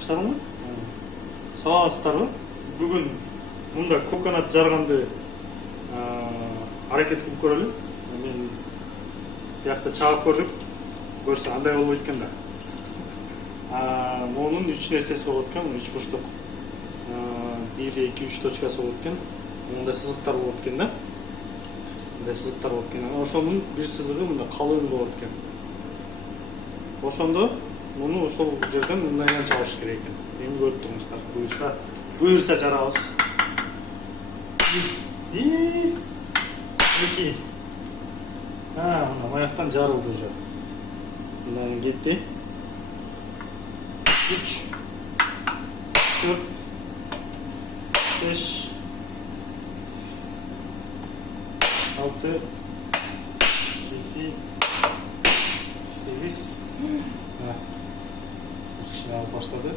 Баштадыңбы? Саламатсыздарбы? Бүгүн мында коконат жарганды аракет кылып көрөлү. Мен биякта чаап көрдүк. Көрсө андай болбойт экен да. Монун 3 нерсеси болот экен, 3 бурчтук. 1, 2, 3 точкасы болот экен. Мында сызыктар болот экен да. Мындай сызыктар болот экен. Ошонун бир сызыгы мында калың болот экен. Ошондо муну ошол жерден мындайдан чабыш керек экен. Эми көрүп туруңуздар. Буюрса жарабыз. 1, 2. Мына аяктан жарылды уже. Мындан кетти. 3, 4, 5, 6, 7, 8. Кішкене алып баштады.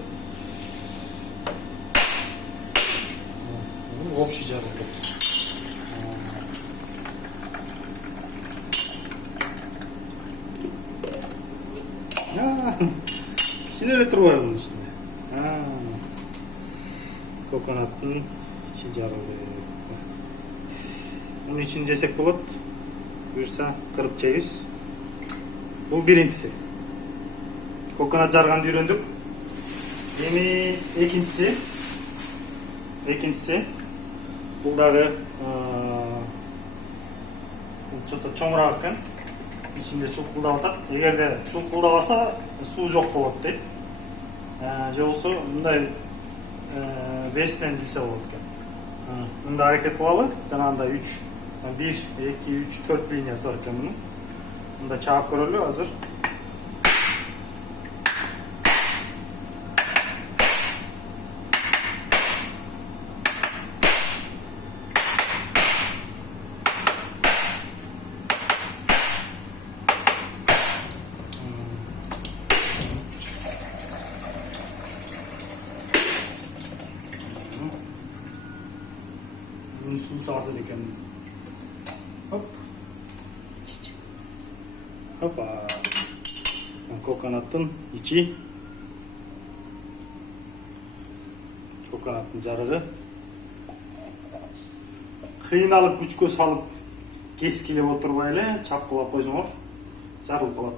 Общий жарылды. Кичине эле турбайбы мунун ичинде. Коконаттын ичи жарылды. Мунун ичин жесек болот. Буюрса кырып жейбиз. Бул биринчиси. Коконат жарганды үйрөндүк. Эми экинчиси бул дагы чото чоңураак экен. Ичинде чулкулдап атат. Эгерде чулкулдабаса суу жок болот дейт. Же болсо мындай весинен билсе болот экен. Мында аракет кылалы. Жанагындай 1, 2, 3, 4 линиясы бар экен мунун. Мында чаап көрөлү азыр. Bunun suyu azır ekan. Hop. Hoppa. Kokonаттын içi. Kokonаттын жарыгы. Кыйналып күчкө салып кескилеп отурбай эле чапкылап койсоңор жарылып калат.